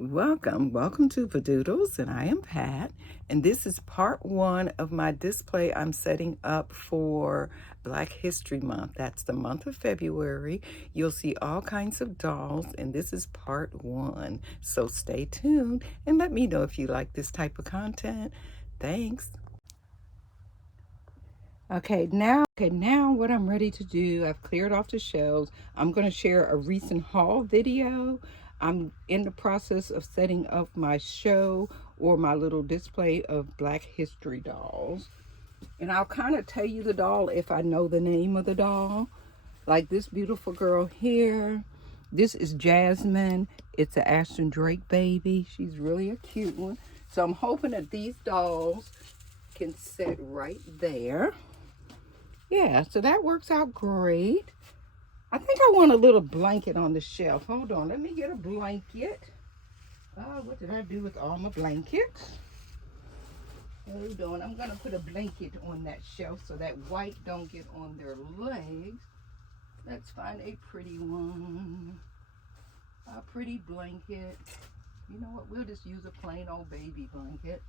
Welcome to Patdoodles, and I am Pat, and this is part one of my display I'm setting up for Black History Month. That's the month of February. You'll see all kinds of dolls, and this is part one. So stay tuned and let me know if you like this type of content. Thanks. Okay, now what I'm ready to do, I've cleared off the shelves. I'm going to share a recent haul video. I'm in the process of setting up my show or my little display of Black History dolls. And I'll kind of tell you the doll if I know the name of the doll. Like this beautiful girl here. This is Jasmine. It's an Ashton Drake baby. She's really a cute one. So I'm hoping that these dolls can sit right there. Yeah, so that works out great. I think I want a little blanket on the shelf. Hold on, let me get a blanket. What did I do with all my blankets? Hold on, I'm gonna put a blanket on that shelf so that white don't get on their legs. Let's find a pretty one. A pretty blanket. You know what, we'll just use a plain old baby blanket.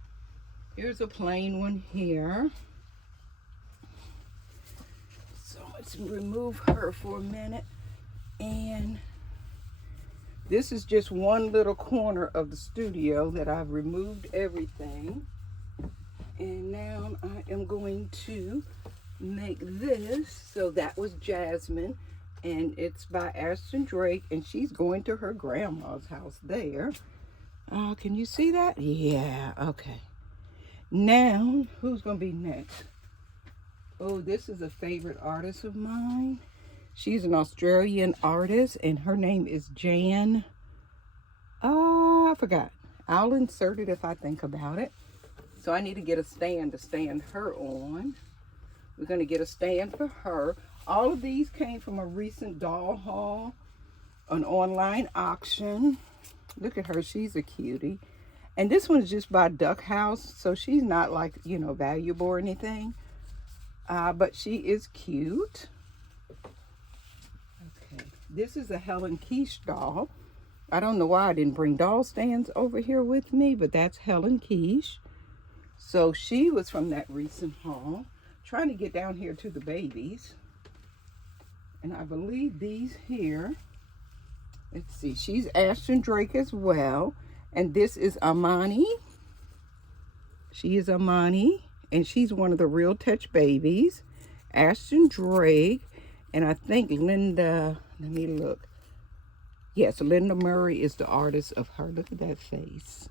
Here's a plain one here. So let's remove her for a minute. And this is just one little corner of the studio that I've removed everything. And now I am going to make this. So that was Jasmine, and it's by Ashton Drake, and she's going to her grandma's house there. Can you see that? Yeah, okay. Now, who's going to be next? Oh, this is a favorite artist of mine. She's an Australian artist, and her name is Jan. Oh, I forgot. I'll insert it if I think about it. So I need to get a stand to stand her on. We're going to get a stand for her. All of these came from a recent doll haul, an online auction. Look at her. She's a cutie. And this one's just by Duck House, so she's not like, valuable or anything. But she is cute. Okay, this is a Helen Quiche doll. I don't know why I didn't bring doll stands over here with me, but that's Helen Quiche. So she was from that recent haul. Trying to get down here to the babies. And I believe these here, let's see, she's Ashton Drake as well. And this is Amani. She is Amani. And she's one of the Real Touch babies. Ashton Drake. And I think Linda, let me look. Yes, Linda Murray is the artist of her. Look at that face.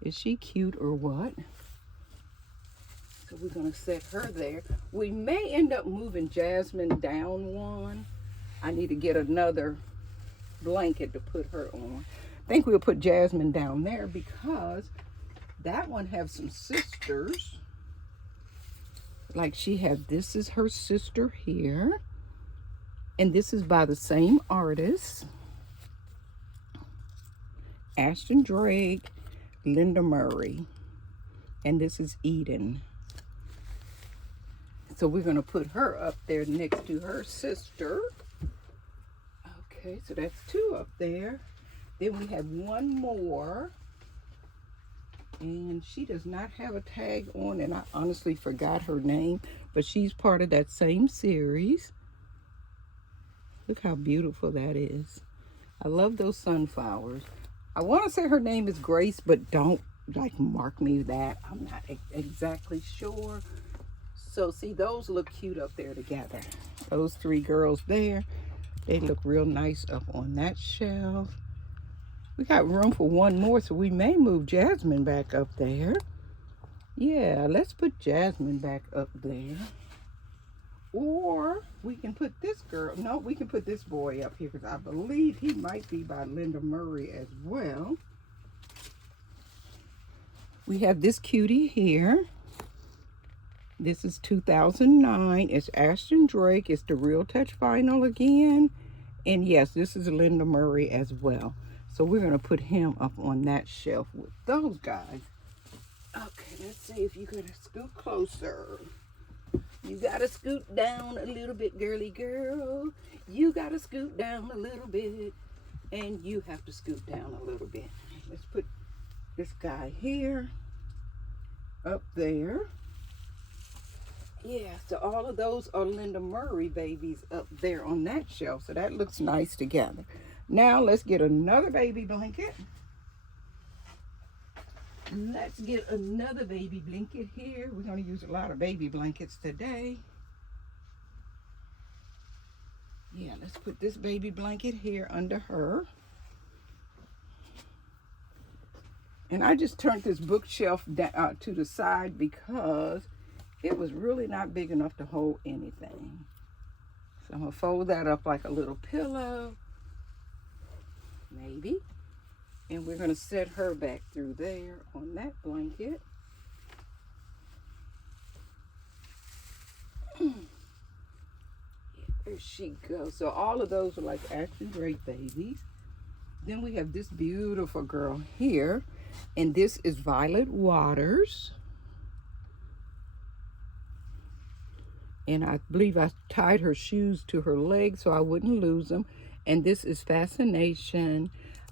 Is she cute or what? So we're going to set her there. We may end up moving Jasmine down one. I need to get another blanket to put her on. I think we'll put Jasmine down there because that one has some sisters. Like this is her sister here. And this is by the same artist. Ashton Drake, Linda Murray. And this is Eden. So we're going to put her up there next to her sister. Okay, so that's two up there. Then we have one more. And she does not have a tag on, and I honestly forgot her name, but she's part of that same series. Look how beautiful that is. I love those sunflowers. I want to say her name is Grace, but don't mark me that. I'm not exactly sure. So see, those look cute up there together. Those three girls there, they look real nice up on that shelf. We got room for one more, so we may move Jasmine back up there. Yeah, let's put Jasmine back up there. Or we can put this girl, no, we can put this boy up here because I believe he might be by Linda Murray as well. We have this cutie here. This is 2009. It's Ashton Drake. It's the Real Touch vinyl again. And yes, this is Linda Murray as well. So we're going to put him up on that shelf with those guys. Okay, let's see if you can scoot closer. You got to scoot down a little bit, girly girl. You got to scoot down a little bit. And you have to scoot down a little bit. guy here, up there. Yeah, so all of those are Linda Murray babies up there on that shelf. So that looks nice together. Now let's get another baby blanket. Let's get another baby blanket here. We're going to use a lot of baby blankets today. Yeah, let's put this baby blanket here under her. And I just turned this bookshelf down, to the side because it was really not big enough to hold anything. So I'm going to fold that up like a little pillow, maybe. And we're going to set her back through there on that blanket. Yeah, there she goes. So all of those are like actually great babies. Then we have this beautiful girl here. And this is Violet Waters. And I believe I tied her shoes to her legs so I wouldn't lose them. And this is Fascination.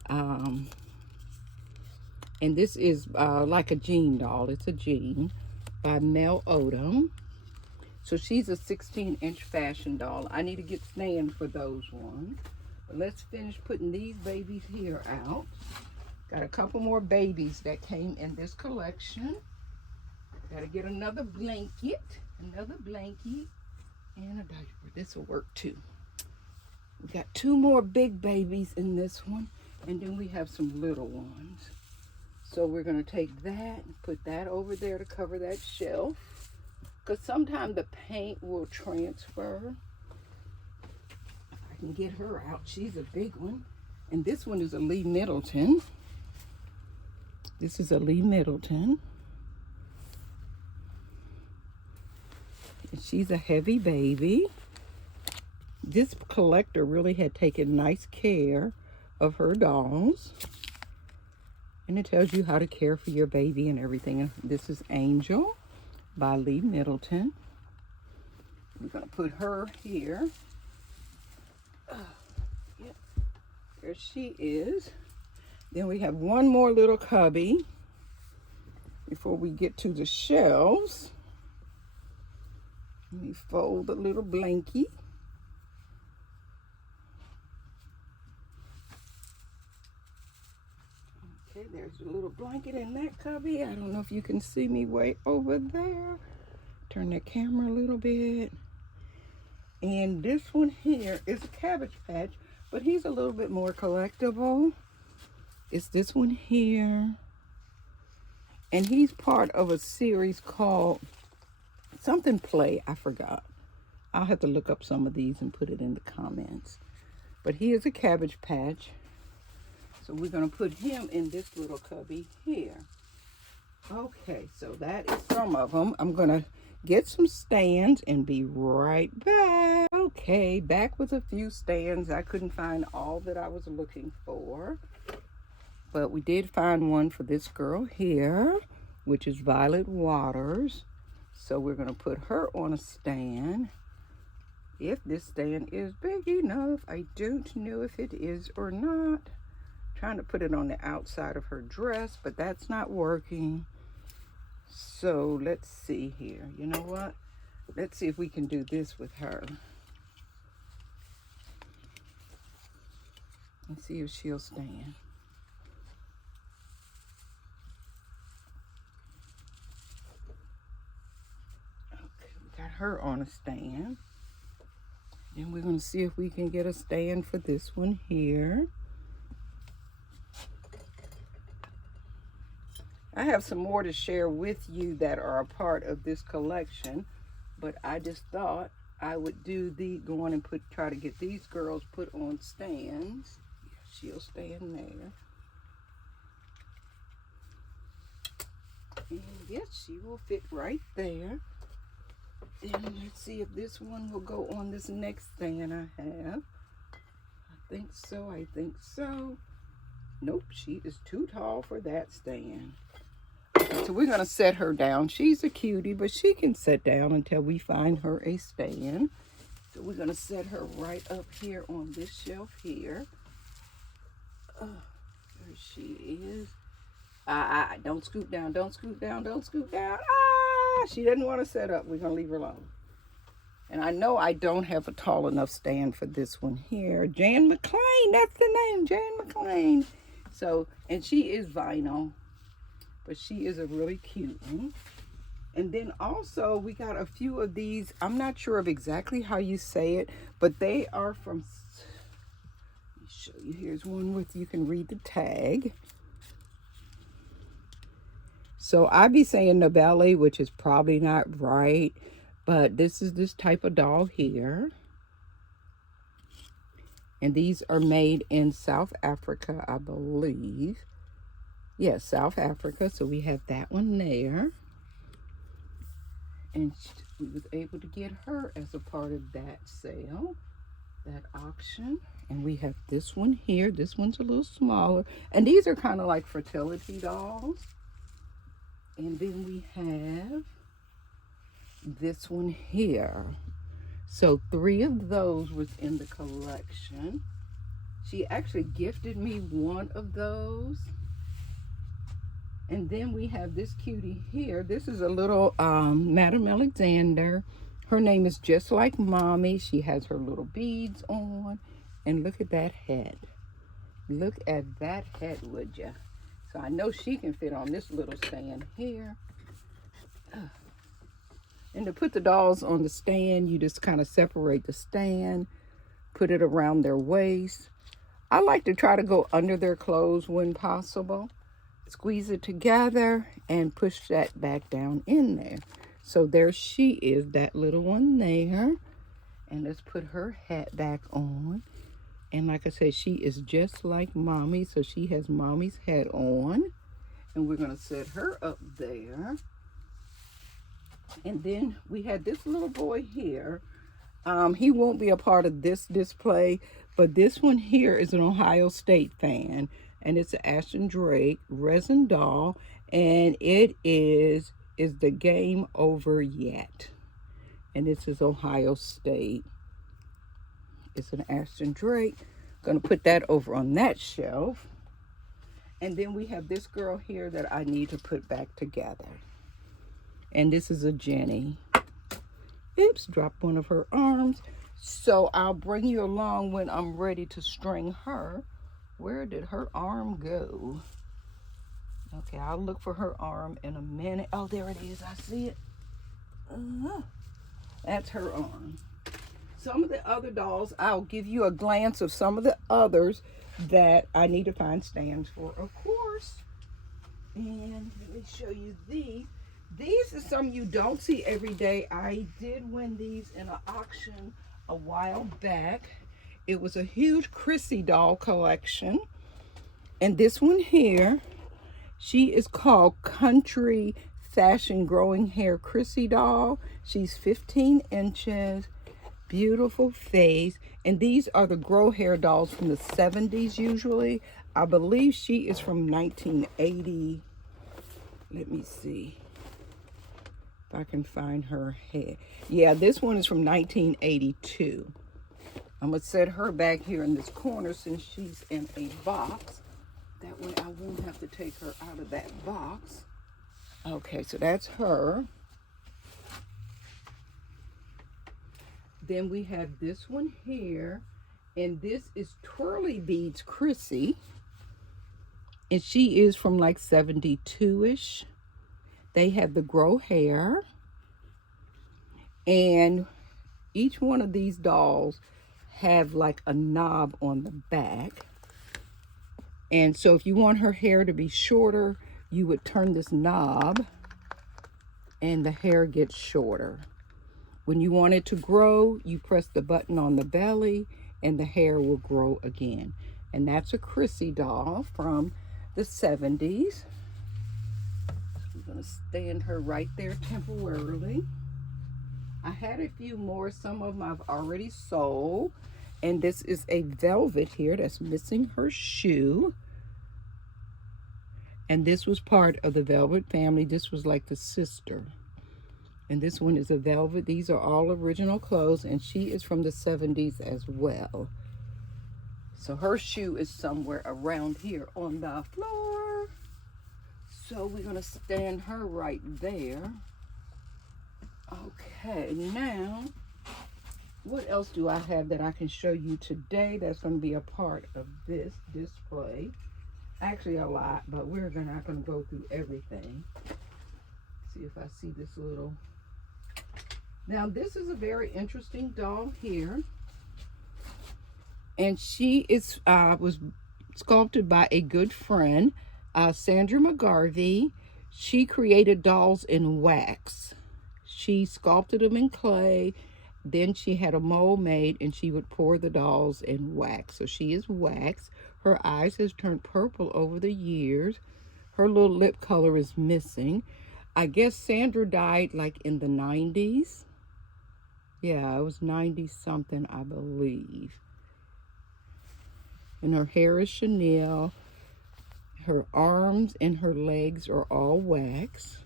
And this is like a Jean doll. It's a Jean by Mel Odom. So she's a 16-inch fashion doll. I need to get stand for those ones. But let's finish putting these babies here out. Got a couple more babies that came in this collection. Got to get another blanket, and a diaper. This will work too. We got 2 more big babies in this one, and then we have some little ones. So we're going to take that and put that over there to cover that shelf. Because sometimes the paint will transfer. I can get her out. She's a big one. And this one is a Lee Middleton. This is a Lee Middleton. And she's a heavy baby. This collector really had taken nice care of her dolls. And it tells you how to care for your baby and everything. This is Angel by Lee Middleton. We're going to put her here. Yep, there she is. Then we have one more little cubby before we get to the shelves. Let me fold the little blankie. Okay, there's a little blanket in that cubby. I don't know if you can see me way over there. Turn that camera a little bit. And this one here is a Cabbage Patch, but he's a little bit more collectible. It's this one here. And he's part of a series called something Play. I forgot. I'll have to look up some of these and put it in the comments. But he is a Cabbage Patch. So we're going to put him in this little cubby here. Okay, so that is some of them. I'm going to get some stands and be right back. Okay, back with a few stands. I couldn't find all that I was looking for. But we did find one for this girl here, which is Violet Waters. So we're going to put her on a stand. If this stand is big enough, I don't know if it is or not. Trying to put it on the outside of her dress, but that's not working. So let's see here. You know what? Let's see if we can do this with her. Let's see if she'll stand. Okay, we got her on a stand. And we're going to see if we can get a stand for this one here. I have some more to share with you that are a part of this collection, but I just thought I would go on and try to get these girls put on stands. Yeah, she'll stand there. And yes, she will fit right there. And let's see if this one will go on this next stand I have. I think so. Nope, she is too tall for that stand. So we're going to set her down. She's a cutie, but she can sit down until we find her a stand. So we're going to set her right up here on this shelf here. There she is. Don't scoot down, don't scoot down, don't scoot down. Ah, she doesn't want to set up. We're going to leave her alone. And I know I don't have a tall enough stand for this one here. Jan McClain, that's the name, Jan McClain. So, and she is vinyl, but she is a really cute one. And then also we got a few of these. I'm not sure of exactly how you say it, but they are from, let me show you. Here's one with, you can read the tag. So I be saying Nabelli, which is probably not right, but this is this type of doll here. And these are made in South Africa, I believe. Yes, South Africa. So we have that one there. And we was able to get her as a part of that sale, that auction. And we have this one here. This one's a little smaller. And these are kind of like fertility dolls. And then we have this one here. So 3 of those was in the collection. She actually gifted me one of those. And then we have this cutie here. This is a little Madame Alexander. Her name is Just Like Mommy. She has her little beads on. And look at that head. Look at that head, would ya? So I know she can fit on this little stand here. And to put the dolls on the stand, you just kind of separate the stand, put it around their waist. I like to try to go under their clothes when possible. Squeeze it together and push that back down in there. So there she is, that little one there. And let's put her hat back on. And like I said, she is just like Mommy, so she has Mommy's hat on. And we're going to set her up there. And then we had this little boy here. He won't be a part of this display, but this one here is an Ohio State fan. And it's an Ashton Drake resin doll. And it is the game over yet? And this is Ohio State. It's an Ashton Drake. Gonna put that over on that shelf. And then we have this girl here that I need to put back together. And this is a Jenny. Oops, dropped one of her arms. So I'll bring you along when I'm ready to string her. Where did her arm go? Okay, I'll look for her arm in a minute. Oh, there it is. I see it. That's her arm. Some of the other dolls, I'll give you a glance of some of the others that I need to find stands for, of course. And let me show you these. These are some you don't see every day. I did win these in an auction a while back. It was a huge Chrissy doll collection. And this one here, she is called Country Fashion Growing Hair Chrissy doll. She's 15 inches, beautiful face. And these are the grow hair dolls from the 70s usually. I believe she is from 1980. Let me see if I can find her hair. Yeah, this one is from 1982. I'm going to set her back here in this corner since she's in a box. That way I won't have to take her out of that box. Okay, so that's her. Then we have this one here. And this is Twirly Beads Chrissy. And she is from like 72-ish. They have the grow hair. And each one of these dolls have like a knob on the back. And so if you want her hair to be shorter, you would turn this knob and the hair gets shorter. When you want it to grow, you press the button on the belly and the hair will grow again. And that's a Chrissy doll from the 70s. I'm going to stand her right there temporarily. I had a few more. Some of them I've already sold. And this is a velvet here that's missing her shoe. And this was part of the velvet family. This was like the sister. And this one is a velvet. These are all original clothes. And she is from the 70s as well. So her shoe is somewhere around here on the floor. So we're going to stand her right there. Okay, now, what else do I have that I can show you today that's going to be a part of this display? Actually, a lot, but we're not going to go through everything. See if I see this little. Now, this is a very interesting doll here. And she is was sculpted by a good friend, Sandra McGarvey. She created dolls in wax. She sculpted them in clay. Then she had a mold made and she would pour the dolls in wax. So she is wax. Her eyes has turned purple over the years. Her little lip color is missing. I guess Sandra died like in the 90s. Yeah, it was 90 something, I believe. And her hair is Chanel. Her arms and her legs are all wax.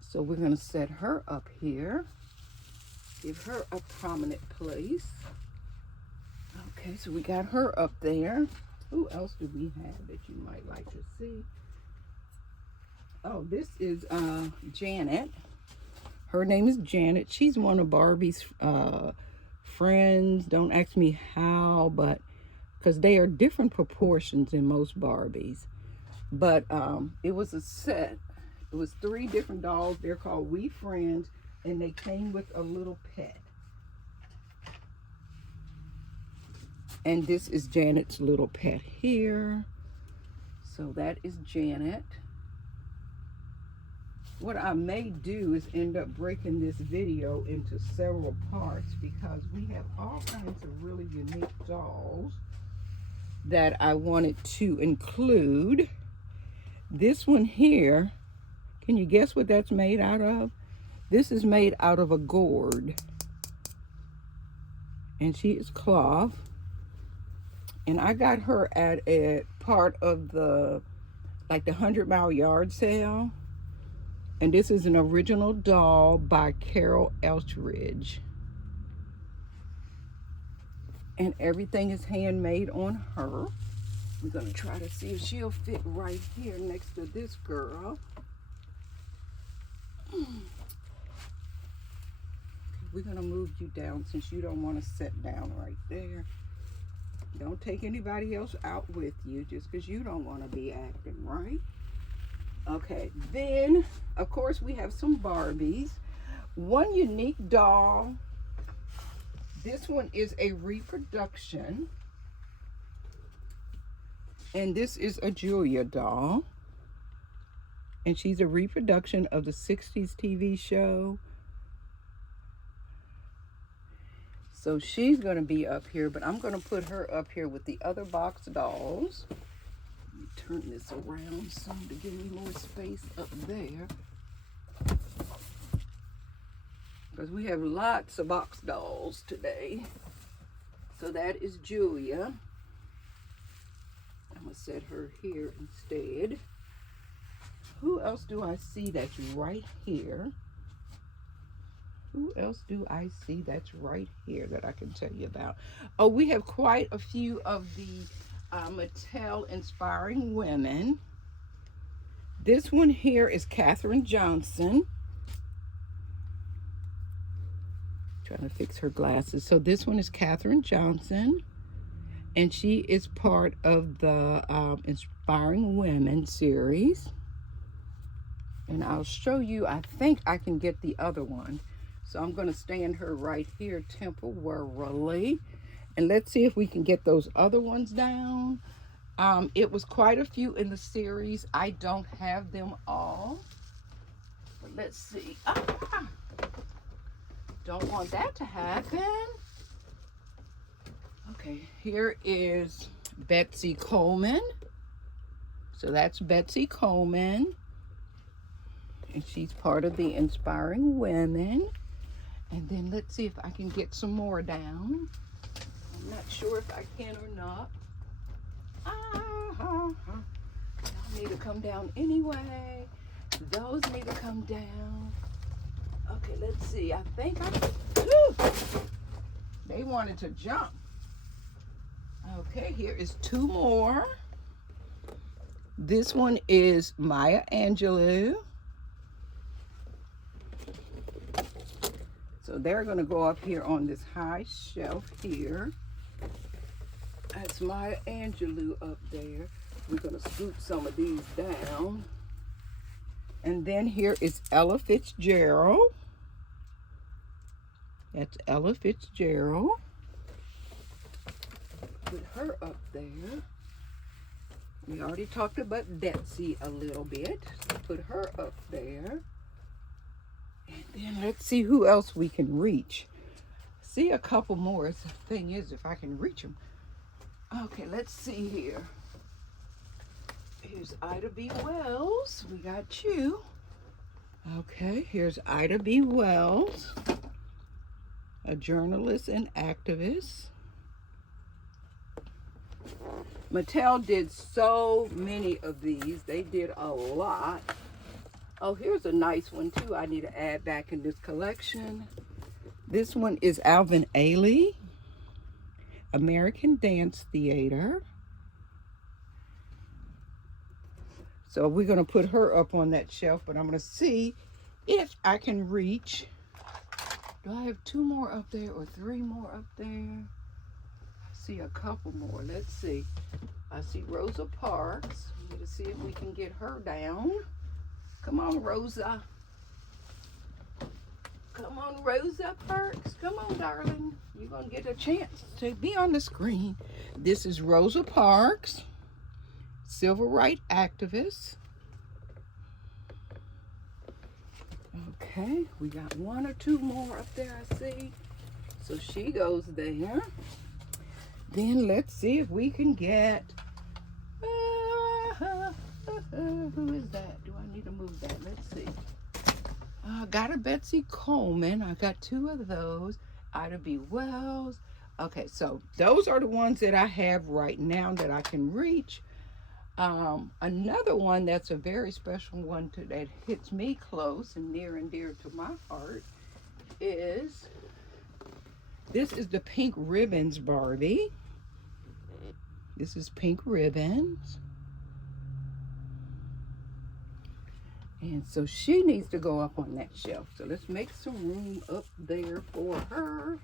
So we're going to set her up here. Give her a prominent place. Okay, so we got her up there. Who else do we have that you might like to see? Oh, this is Janet. Her name is Janet. She's one of Barbie's friends. Don't ask me how, but because they are different proportions in most Barbies. But it was a set. It was 3 different dolls. They're called We Friends, and they came with a little pet. And this is Janet's little pet here. So that is Janet. What I may do is end up breaking this video into several parts because we have all kinds of really unique dolls that I wanted to include. This one here, can you guess what that's made out of? This is made out of a gourd. And she is cloth. And I got her at a part of the, like the 100-mile yard sale. And this is an original doll by Carol Eltridge. And everything is handmade on her. We're going to try to see if she'll fit right here next to this girl. We're going to move you down since you don't want to sit down right there. Don't take anybody else out with you just because you don't want to be acting, right? Okay, then, of course, we have some Barbies. One unique doll. This one is a reproduction. And this is a Julia doll. And she's a reproduction of the 60s TV show. So she's going to be up here, but I'm going to put her up here with the other box dolls. Let me turn this around some to give me more space up there. Because we have lots of box dolls today. So that is Julia. I'm going to set her here instead. Who else do I see that's right here? Who else do I see that's right here that I can tell you about? Oh, we have quite a few of the Mattel Inspiring Women. This one here is Katherine Johnson. Trying to fix her glasses. So this one is Katherine Johnson. And she is part of the Inspiring Women series. And I'll show you, I think I can get the other one. So I'm going to stand her right here temporarily. And let's see if we can get those other ones down. It was quite a few in the series. I don't have them all. But let's see. Don't want that to happen. Okay, here is Betsy Coleman. So that's Betsy Coleman. And she's part of the Inspiring Women. And then let's see if I can get some more down. I'm not sure if I can or not. Y'all need to come down anyway. Those need to come down. Okay, let's see. I think I can. They wanted to jump. Okay, here is 2 more. This one is Maya Angelou. So they're going to go up here on this high shelf here. That's Maya Angelou up there. We're going to scoop some of these down. And then here is Ella Fitzgerald. That's Ella Fitzgerald. Put her up there. We already talked about Betsy a little bit. So put her up there. And then let's see who else we can reach. See a couple more. The thing is, if I can reach them. Okay, let's see here. Here's Ida B. Wells. We got you. Okay, here's Ida B. Wells, a journalist and activist. Mattel did so many of these. They did a lot. Oh, here's a nice one too I need to add back in this collection. This one is Alvin Ailey, American Dance Theater. So we're going to put her up on that shelf, but I'm going to see if I can reach. Do I have 2 more up there or 3 more up there? I see a couple more. Let's see. I see Rosa Parks. We need to see if we can get her down. Come on, Rosa. Come on, Rosa Parks. Come on, darling. You're going to get a chance to be on the screen. This is Rosa Parks, civil rights activist. Okay, we got 1 or 2 more up there, I see. So she goes there. Then let's see if we can get, who is that? Do I need to move that? Let's see. I got a Betsy Coleman. I got 2 of those. Ida B. Wells. Okay, so those are the ones that I have right now that I can reach. Another one that's a very special one that hits me close and near and dear to my heart is, this is the Pink Ribbons Barbie. This is Pink Ribbons. And so she needs to go up on that shelf. So let's make some room up there for her.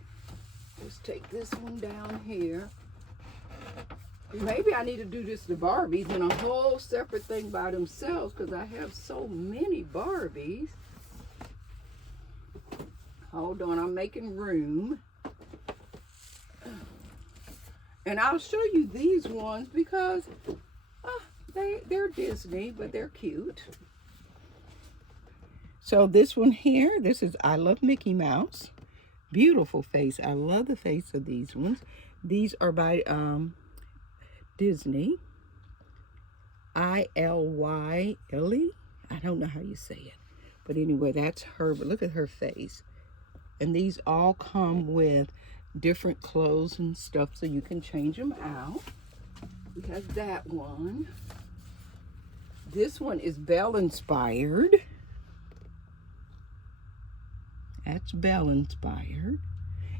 Let's take this one down here. Maybe I need to do this to Barbies in a whole separate thing by themselves because I have so many Barbies. Hold on, I'm making room. And I'll show you these ones because they're Disney, but they're cute. So this one here, this is I Love Mickey Mouse. Beautiful face. I love the face of these ones. These are by Disney. I-L-Y, Ellie? I don't know how you say it. But anyway, that's her. But look at her face. And these all come with different clothes and stuff so you can change them out. We have that one. This one is Belle inspired. That's Belle inspired.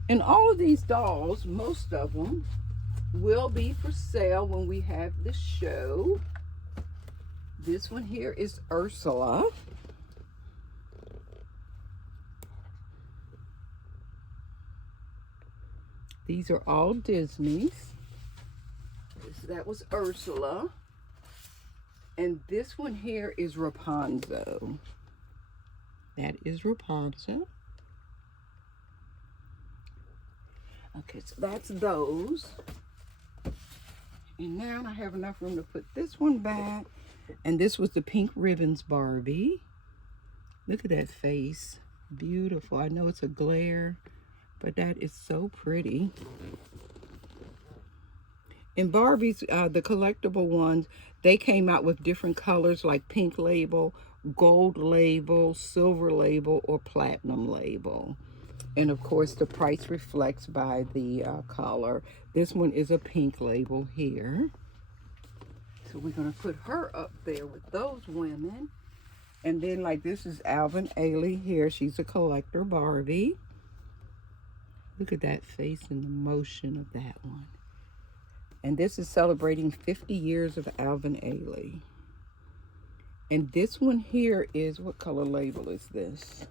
And all of these dolls, most of them, will be for sale when we have the show. This one here is Ursula. These are all Disney's. That was Ursula. And this one here is Rapunzel. That is Rapunzel. Okay, so that's those. And now I have enough room to put this one back. And this was the Pink Ribbons Barbie. Look at that face. Beautiful. I know it's a glare, but that is so pretty. And Barbies, the collectible ones, they came out with different colors like pink label, gold label, silver label, or platinum label. And of course, the price reflects by the color. This one is a pink label here. So we're going to put her up there with those women. And then like this is Alvin Ailey here. She's a collector Barbie. Look at that face and the motion of that one. And this is celebrating 50 years of Alvin Ailey. And this one here is, what color label is this?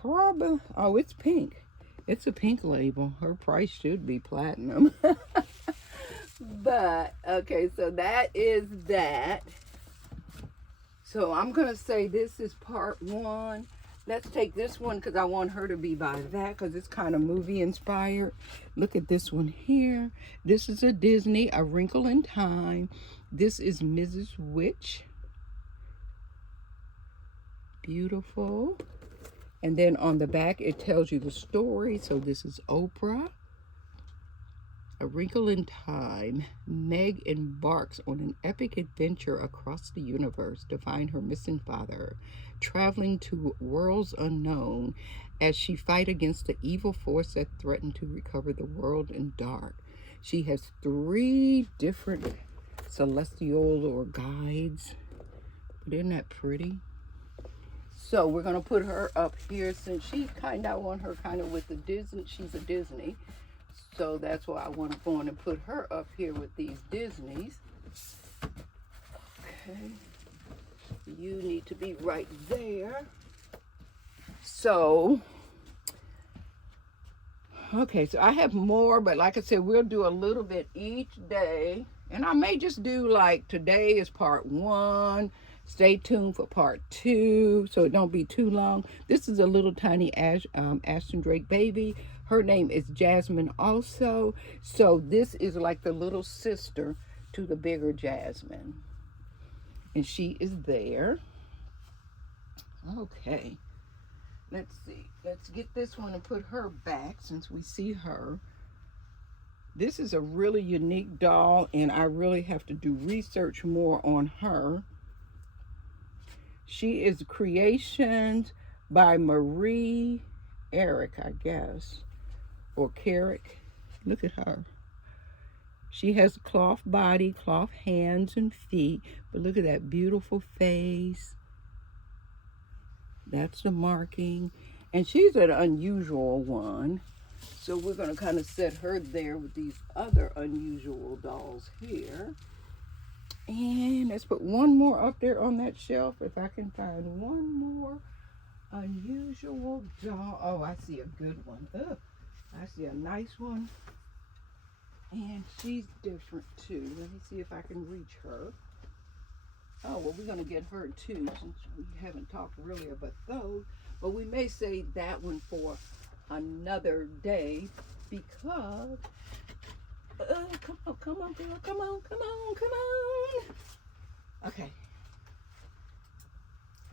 Probably, oh, it's pink. It's a pink label. Her price should be platinum. But, okay, so that is that. So I'm going to say this is part 1. Let's take this one because I want her to be by that because it's kind of movie inspired. Look at this one here. This is a Disney, A Wrinkle in Time. This is Mrs. Witch. Beautiful. And then on the back, it tells you the story. So this is Oprah. A Wrinkle in Time. Meg embarks on an epic adventure across the universe to find her missing father, traveling to worlds unknown as she fights against the evil force that threatened to recover the world in dark. She has 3 different celestial or guides. But isn't that pretty? So we're going to put her up here since she I want her kind of with the Disney. She's a Disney. So that's why I want to go on and put her up here with these Disneys. Okay. You need to be right there. So, okay, so I have more, but like I said, we'll do a little bit each day. And I may just do like today is part 1. Stay tuned for part 2 so it don't be too long. This is a little tiny Ashton Drake baby. Her name is Jasmine also. So this is like the little sister to the bigger Jasmine. And she is there. Okay. Let's see. Let's get this one and put her back since we see her. This is a really unique doll and I really have to do research more on her. She is creations by Marie Eric, I guess, or Carrick. Look at her. She has cloth body, cloth hands and feet, but look at that beautiful face. That's the marking. And she's an unusual one. So we're going to kind of set her there with these other unusual dolls here. And let's put one more up there on that shelf if I can find one more unusual doll. Oh, I see a good one. Oh, I see a nice one. And she's different too. Let me see if I can reach her. Oh, well, we're going to get her too since we haven't talked really about those. But we may save that one for another day because... come on, girl. Come on. Okay.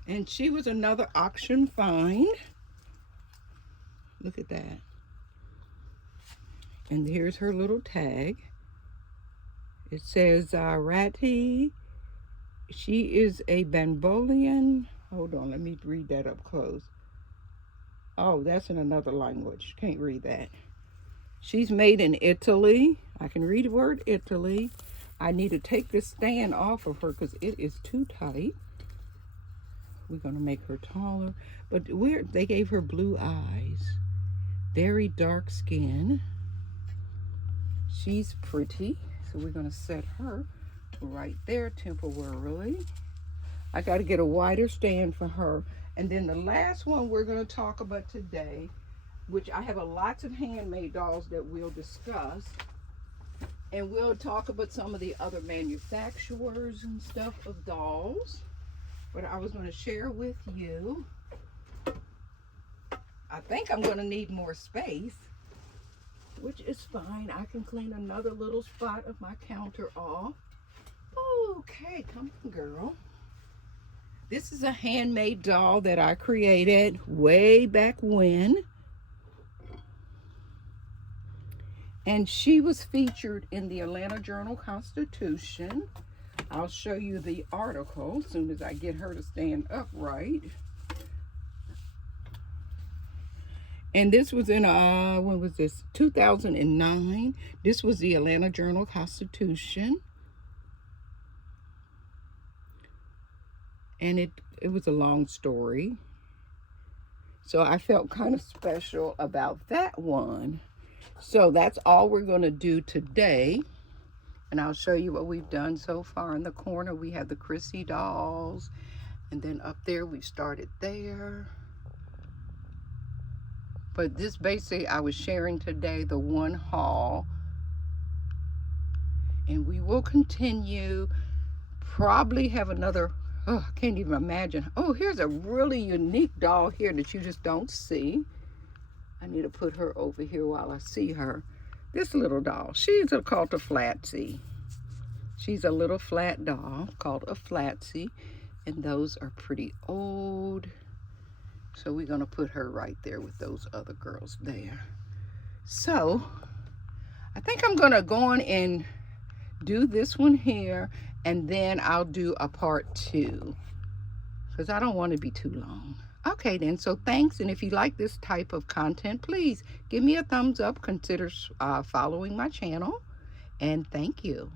And she was another auction find. Look at that. And here's her little tag. It says Ratty. She is a Bambolian. Hold on, let me read that up close. Oh, that's in another language. Can't read that. She's made in Italy. I can read the word Italy. I need to take this stand off of her because it is too tight. We're going to make her taller. But they gave her blue eyes. Very dark skin. She's pretty. So we're going to set her right there temporarily. I got to get a wider stand for her. And then the last one we're going to talk about today, which I have lots of handmade dolls that we'll discuss. And we'll talk about some of the other manufacturers and stuff of dolls. But I was going to share with you. I think I'm going to need more space, which is fine. I can clean another little spot of my counter off. Okay, come on, girl. This is a handmade doll that I created way back when. And she was featured in the Atlanta Journal-Constitution. I'll show you the article as soon as I get her to stand upright. And this was in, when was this? 2009. This was the Atlanta Journal-Constitution. And it was a long story. So I felt kind of special about that one. So that's all we're going to do today And I'll show you what we've done so far. In the corner, we have the Chrissy dolls. And then up there, we started there. But this basically, I was sharing today the one haul. And we will continue. Probably have another, oh, I can't even imagine. Oh, here's a really unique doll here that you just don't see. I need to put her over here while I see her. This little doll, she's called a Flatsy. She's a little flat doll called a Flatsy, and those are pretty old. So we're gonna put her right there with those other girls there. So I think I'm gonna go on and do this one here, and then I'll do a part 2 because I don't want to be too long. Okay then, so thanks, and if you like this type of content, please give me a thumbs up, consider following my channel, and thank you.